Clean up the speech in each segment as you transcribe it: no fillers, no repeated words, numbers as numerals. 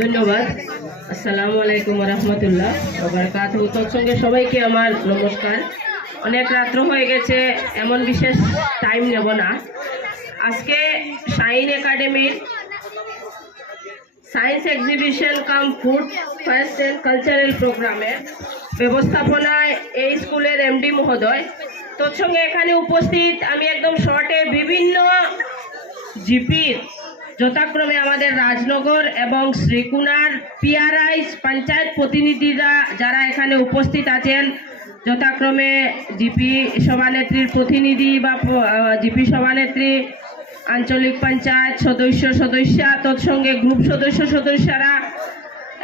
ধন্যবাদ। আসসালামু আলাইকুম রহমতুল্লাহ বারাকাতুহু। তৎসঙ্গে সবাইকে আমার নমস্কার। অনেক রাত্র হয়ে গেছে, এমন বিশেষ টাইম নেব না। আজকে শাইন একাডেমির science exhibition come food first and cultural প্রোগ্রামের ব্যবস্থাপনায় এই স্কুলের এমডি মহোদয়, তৎসঙ্গে এখানে উপস্থিত আমি একদম শর্টে বিভিন্ন জিপির যথাক্রমে আমাদের রাজনগর এবং শ্রীকুনার পিআরআইস পঞ্চায়েত প্রতিনিধিরা যারা এখানে উপস্থিত আছেন, যথাক্রমে জিপি সভানেত্রীর প্রতিনিধি বা জিপি সভানেত্রী, আঞ্চলিক পঞ্চায়েত সদস্যা, তৎসঙ্গে গ্রুপ সদস্যরা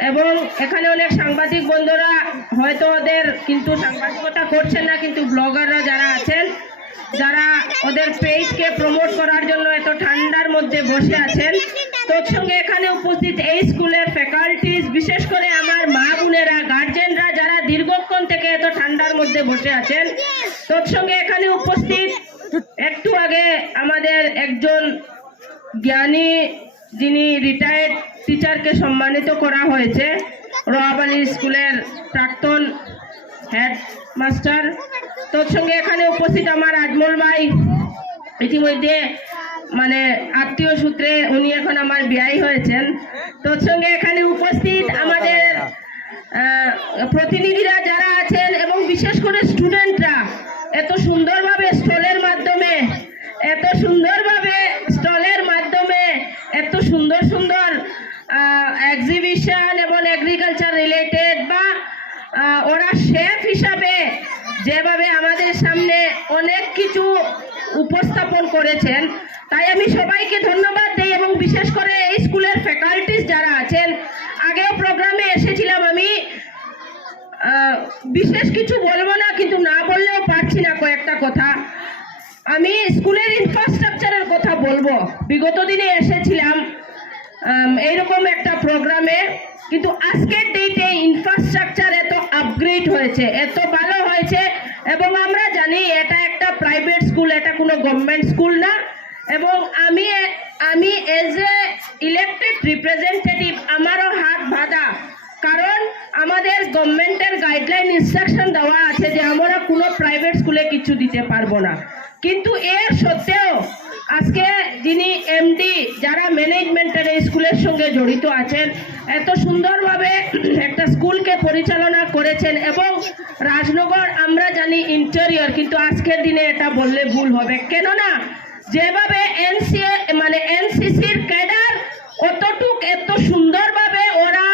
এবং এখানে অনেক সাংবাদিক বন্ধুরা, হয়তো ওদের কিন্তু সাংবাদিকতা করছেন না, কিন্তু ব্লগাররা যারা আছেন, যারা ওদের পেজকে প্রমোট করার জন্য এত ঠান্ডার মধ্যে বসে আছেন, তৎসঙ্গে এখানে উপস্থিত এই স্কুলের ফ্যাকাল্টিজ, বিশেষ করে আমার মা বোনেরা, গার্জেনরা যারা দীর্ঘক্ষণ থেকে এত ঠান্ডার মধ্যে বসে আছেন, তৎসঙ্গে এখানে উপস্থিত একটু আগে আমাদের একজন জ্ঞানী, যিনি রিটায়ার্ড টিচারকে সম্মানিত করা হয়েছে, রোয়াবালি স্কুলের প্রাক্তন হেড মাস্টার, তৎসঙ্গে এখানে উপস্থিত আমার আজমল ভাই, ইতিমধ্যে মানে আত্মীয় সূত্রে উনি এখন আমার বিয়াই হয়েছেন, তৎসঙ্গে এখানে উপস্থিত আমাদের প্রতিনিধিরা যারা আছেন এবং বিশেষ করে স্টুডেন্টরা এত সুন্দরভাবে স্টলের মাধ্যমে এত সুন্দর এক্সিবিশন এবং এগ্রিকালচার রিলেটেড বা ওরা শেফ হিসাবে যেভাবে আমাদের সামনে অনেক কিছু উপস্থাপন করেছেন, তাই আমি সবাইকে ধন্যবাদ দিই। এবং বিশেষ করে এই স্কুলের ফ্যাকাল্টিজ যারা আছেন, আগেও প্রোগ্রামে এসেছিলাম আমি, বিশেষ কিছু বলবো না, কিন্তু না বললেও পারছি না কয়েকটা কথা। আমি স্কুলের ইনফ্রাস্ট্রাকচারের কথা বলবো। বিগত দিনে এসেছিলাম এইরকম একটা প্রোগ্রামে, কিন্তু আজকের ডেটে ইনফ্রাস্ট্রাকচার এত আপগ্রেড হয়েছে, এত ভালো হয়েছে, এবং আমরা জানি এটা একটা প্রাইভেট স্কুল, এটা কোনো গভর্নমেন্ট স্কুল না। এবং আমি এজ এ ইলেক্টেড রিপ্রেজেন্টেটিভ আমারও হাত বাঁধা, কারণ আমাদের গভর্নমেন্টের গাইডলাইন ইনস্ট্রাকশন দেওয়া আছে যে আমরা কোনো প্রাইভেট স্কুলে কিছু দিতে পারবো না, কিন্তু এর সত্ত্বেও আজকে যিনি এমডি, যারা ম্যানেজমেন্টের এই স্কুলের সঙ্গে জড়িত আছেন, এত সুন্দরভাবে একটা স্কুলকে পরিচালনা করেছেন। এবং রাজনগর আমরা জানি ইন্টেরিয়র, কিন্তু আজকের দিনে এটা বললে ভুল হবে, কেননা যেভাবে এনসিসির ক্যাডার এত সুন্দরভাবে ওরা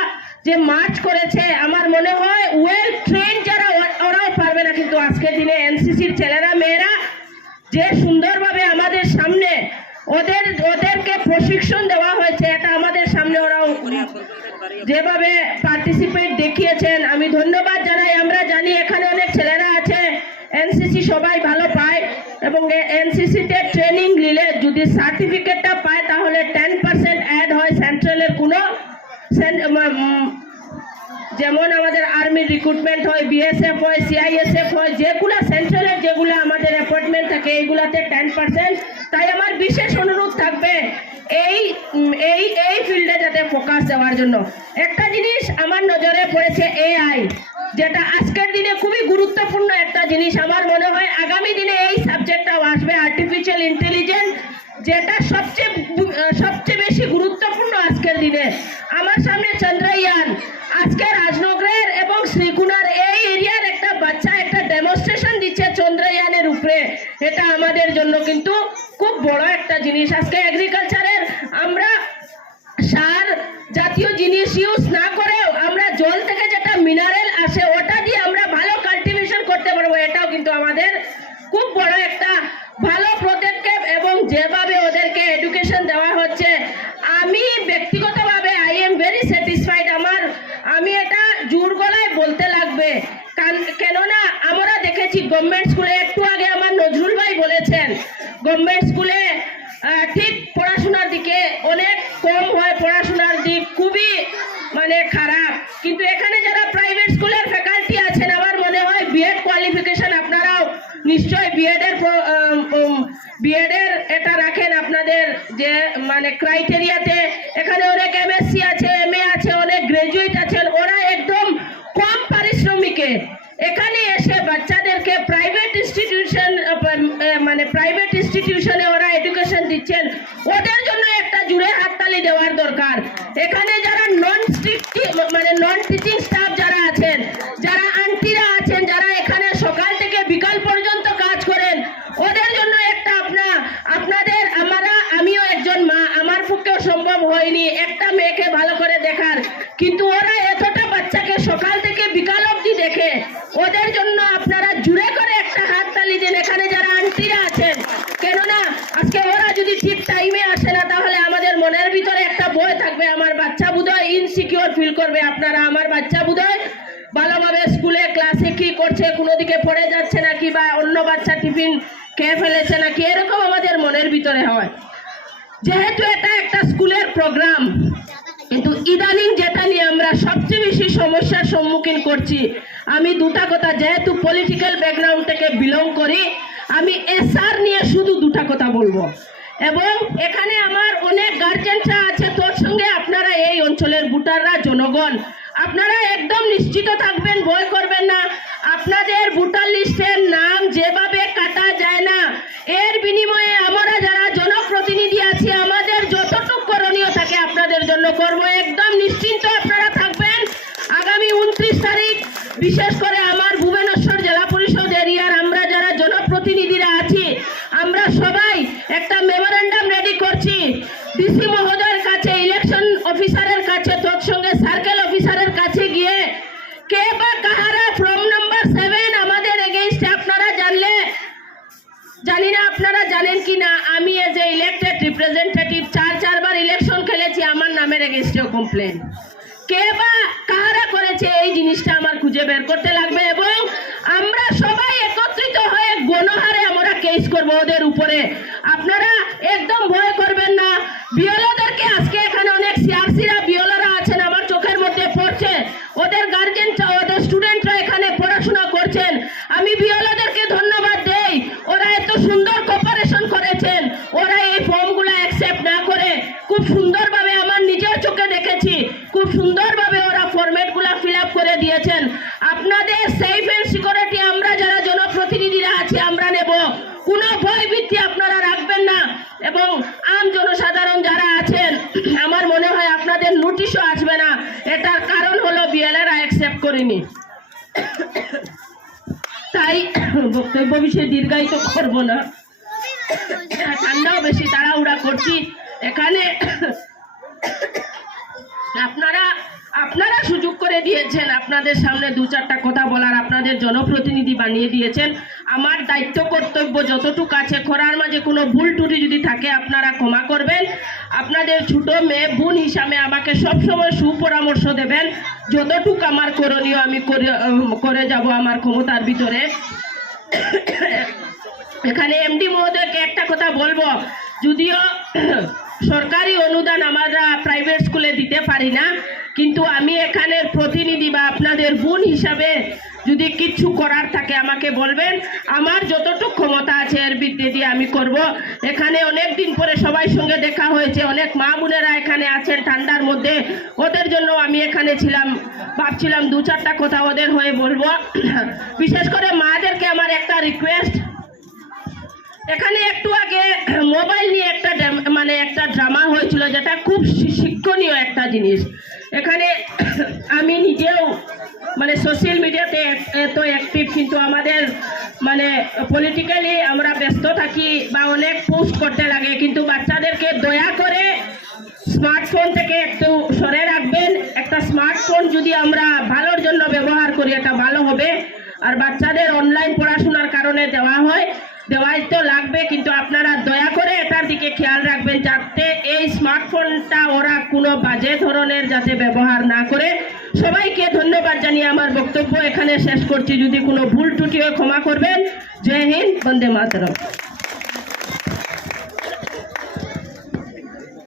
যে মার্চ করেছে, আমার মনে হয় ওয়েল ট্রেন যারা ওরাও পারবে না, কিন্তু আজকের দিনে এনসিসির ছেলেরা মেয়েরা যে সুন্দরভাবে আমাদের সামনে ওদেরকে প্রশিক্ষণ দেওয়া হয়েছে, এটা আমাদের সামনে ওরাও যেভাবে পার্টিসিপেট দেখিয়েছেন, আমি ধন্যবাদ জানাই। আমরা জানি এখানে অনেক ছেলেরা আছে এনসিসি সবাই ভালো পায়, এবং এনসিসিতে ট্রেনিং নিলে যদি সার্টিফিকেটটা পায় তাহলে 10% অ্যাড হয় সেন্ট্রালের কোনো, যেমন আমাদের আর্মি রিক্রুটমেন্ট হয়, বিএসএফ হয়, সিআইএসএফ হয়, যেগুলো সেন্ট্রালের যেগুলো আমাদের অ্যাপয়েন্টমেন্ট থাকে এইগুলাতে 10%। তাই আমার বিশেষ অনুরোধ থাকবে এই ফিল্ডে যাতে ফোকাস দেওয়ার জন্য। একটা জিনিস আমার নজরে পড়েছে, এআই, যেটা আজকের দিনে খুবই গুরুত্বপূর্ণ একটা জিনিস। আমার মনে হয় আগামী দিনে এই সাবজেক্টটাও আসবে, আর্টিফিশিয়াল ইন্টেলিজেন্স, যেটা সবচেয়ে বেশি গুরুত্বপূর্ণ আজকের দিনে। আমার সামনে চন্দ্রয়ান, আজকে রাজনগরের এবং শ্রীকুনার এই এরিয়ার একটা বাচ্চা একটা ডেমনস্ট্রেশন দিচ্ছে চন্দ্রয়ানের উপরে, এটা আমাদের জন্য কিন্তু খুব বড় একটা জিনিস। আজকে এগ্রিকালচারের আমরা সার জাতীয় জিনিস ইউজ না করেও আমরা জল থেকে যেটা মিনারেল আসে ওটা দিয়ে আমরা ভালো কাল্টিভেশন করতে পারবো, এটাও কিন্তু আমাদের খুব বড় একটা ভালো পদক্ষেপ। এবং যেভাবে ওদেরকে এডুকেশন দেওয়া হচ্ছে, আমি ব্যক্তিগতভাবে আই এম ভেরি স্যাটিসফাইড। আমি এটা জোর গলায় বলতে লাগবে, কেননা আমরা দেখেছি গভর্নমেন্ট স্কুলে, একটু আগে আমার নজরুল ভাই বলেছেন, গভর্নমেন্ট স্কুলে ঠিক পড়াশোনার দিকে অনেক কম হয়, পড়াশোনার দিক খুবই খারাপ, কিন্তু এখানে যারা প্রাইভেট স্কুলের ফ্যাকাল্টি আছেন, আমার মনে হয় বিএড কোয়ালিফিকেশন আপনারাও নিশ্চয়ই বিএড এর এটা রাখেন আপনাদের যে ক্রাইটেরিয়াতে। এখানে অনেক এমএসসি বিএসসি আছে, এমএ আছে, অনেক গ্রাজুয়েট আছেন, ওরা একদম কম পারিশ্রমিকে এখানে এসে বাচ্চাদেরকে প্রাইভেট ইনস্টিটিউশনে ওরা এডুকেশন দিচ্ছেন। ওদের জন্য একটা জুড়ে হাততালি দেওয়ার দরকার। এখানে যারা নন টিচিং স্টাফ যারা আছেন, যারা আন্টিরা আছেন, যারা এখানে সকাল থেকে বিকাল পর্যন্ত কাজ করেন, ওদের জন্য একটা আমিও একজন মা, আমার পক্ষেও সম্ভব হয়নি একটা মেয়েকে ভালো করে দেখার, কিন্তু ওরা এতটা বাচ্চাকে সকাল থেকে বিকাল অবধি দেখে। ওদের জন্য আপনারা জুড়ে করে একটা হাততালি দেন এখানে যারা আন্টিরা আছেন। কেননা আজকে ওরা যদি ঠিক টাইমে আসে না, তাহলে আমাদের মনের ভিতরে একটা ভয় থাকবে, আমার বাচ্চা বোধহয় ইনসিকিউর ফিল করবে আপনারা, আমার বাচ্চা বোধহয় ভালোভাবে স্কুলে ক্লাসে কি করছে, কোনো দিকে পড়ে যাচ্ছে নাকি, বা অন্য বাচ্চা টিফিন খেয়ে ফেলেছে নাকি, এরকম আমাদের মনের ভিতরে হয়। যেহেতু এটা একটা স্কুলের প্রোগ্রাম, কিন্তু ইদানিং যেটা নিয়ে আমরা সবচেয়ে বেশি সমস্যার সম্মুখীন করছি, আমি দুটা কথা, যেহেতু পলিটিক্যাল ব্যাকগ্রাউন্ড থেকে বিলং করি, আমি এসআর নিয়ে শুধু দুটা কথা বলবো। এবং এখানে আমার অনেক গার্জেনরা আছে, তোর সঙ্গে আপনারা এই অঞ্চলের ভোটাররা, জনগণ, আপনারা একদম নিশ্চিত থাকবেন, ভয় করবেন না। আপনাদের ভোটার লিস্টের নাম যেভাবে কাটা যায় না, এর বিনিময়ে আমরা যারা জনপ্রতিনিধি আছি আমাদের যতটুকু করণীয় থাকে আপনাদের জন্য করব। একদম নিশ্চিন্ত আপনারা থাকবেন। আগামী 29 তারিখ বিশেষ করে আমার ভুবনেশ্বর জেলা পরিষদ এরিয়ার আমরা যারা জনপ্রতিনিধিরা আছি, আমরা সবাই একটা মেমোরেন্ডাম রেডি করছি ডিসি মহোদয়ের কাছে, ইলেকশন অফিসারের কাছে, তোর সঙ্গে সার্কেল অফিসারের কাছে গিয়ে কে বা কাহারা ফর্ম নাম্বার 7 আমাদের এগেইনস্টে আপনারা জানলে, জানি না আপনারা জানেন কি না, আমি as a elected representative 4 bar election খেলেছি, আমার নামের এগেইনস্টেও কমপ্লেন। কে বা কাহারা করেছে এই জিনিসটা আমার খুঁজে বের করতে লাগবে, এবং আমরা সবাই একত্রিত হয়ে গণহারে আমরা কেস করবো ওদের উপরে। আপনারা একদম ভয় করবেন না। বিএলওদেরকে আজকে এখানে অনেক সিআরসিরা বিএলওরা আছেন, আমার চোখের মধ্যে পড়ছে, ওদের গার্জেনরা, ওদের স্টুডেন্টরা এখানে পড়াশোনা করছেন। আমি বিএলওদেরকে ধন্যবাদ দেই, ওরা এত সুন্দর কোঅপারেশন করেছেন। ওরা এই ফর্মগুলো অ্যাকসেপ্ট না করে খুব সুন্দরভাবে, আমার নিজের চোখে দেখেছি, খুব সুন্দরভাবে ওরা ফরম্যাটগুলো ফিল আপ করে দিয়েছেন। আপনাদের সেফ এন্ড সিকিউরিটি আমরা যারা জনপ্রতিনিধিরা আছি আমরা নেব, কোনো ভয়ভীতি আপনারা রাখবেন না। এবং আম জনসাধারণ যারা আছেন, আমার মনে হয় আপনাদের নোটিশও আসবে না। এটার কারণ হলো বিএলএরা অ্যাকসেপ্ট করেনি। তাই বক্তব্য বিষয়ে দীর্ঘায়িত করব না, ঠান্ডাও বেশি, তাড়াহুড়া করছি এখানে। আপনারা সুযোগ করে দিয়েছেন, আপনাদের সামনে 2-4টা কথা বলার আপনাদের জনপ্রতিনিধি বানিয়ে দিয়েছেন। আমার দায়িত্ব কর্তব্য যতটুকু আছে, করার মাঝে কোনো ভুল ত্রুটি যদি থাকে আপনারা ক্ষমা করবেন। আপনাদের ছোট মেয়ে বোন হিসাবে আমাকে সবসময় সুপরামর্শ দেবেন, যতটুকু আমার করণীয় আমি করে যাব আমার ক্ষমতার ভিতরে। এখানে এমডি মহোদয়কে একটা কথা বলবো, যদিও সরকারি অনুদান আমরা প্রাইভেট স্কুলে দিতে পারি না, কিন্তু আমি এখানের প্রতিনিধি বা আপনাদের বোন হিসাবে যদি কিছু করার থাকে আমাকে বলবেন। আমার যতটুকু ক্ষমতা আছে এর ভিত্তি দিয়ে আমি করব। এখানে অনেক দিন পরে সবাই সঙ্গে দেখা হয়েছে, অনেক মা বোনেরা এখানে আছেন ঠান্ডার মধ্যে, ওদের জন্য আমি এখানে ছিলাম, ভাবছিলাম 2-4টা কথা ওদের হয়ে বলবো। বিশেষ করে মাদেরকে আমার একটা রিকোয়েস্ট, এখানে একটু আগে মোবাইল নিয়ে একটা ড্রামা হয়েছিল, যেটা খুব শিক্ষণীয় একটা জিনিস। এখানে আমি নিজেও সোশ্যাল মিডিয়াতে এত অ্যাক্টিভ, কিন্তু আমাদের পলিটিক্যালি আমরা ব্যস্ত থাকি বা অনেক পোস্ট করতে লাগে, কিন্তু বাচ্চাদেরকে দয়া করে স্মার্টফোন থেকে একটু সরে রাখবেন। একটা স্মার্টফোন যদি আমরা ভালোর জন্য ব্যবহার করি এটা ভালো হবে। আর বাচ্চাদের অনলাইন পড়াশোনার কারণে দেওয়াই তো লাগবে, কিন্তু আপনারা দয়া করে এটার দিকে খেয়াল রাখবেন যাতে এই স্মার্টফোনটা ওরা কোনো বাজে ধরনের যাতে ব্যবহার না করে। সবাইকে ধন্যবাদ জানিয়ে আমার বক্তব্য এখানে শেষ করছি। যদি কোনো ভুল ত্রুটি হয় ক্ষমা করবেন। জয় হিন্দ, বন্দে মাতরম।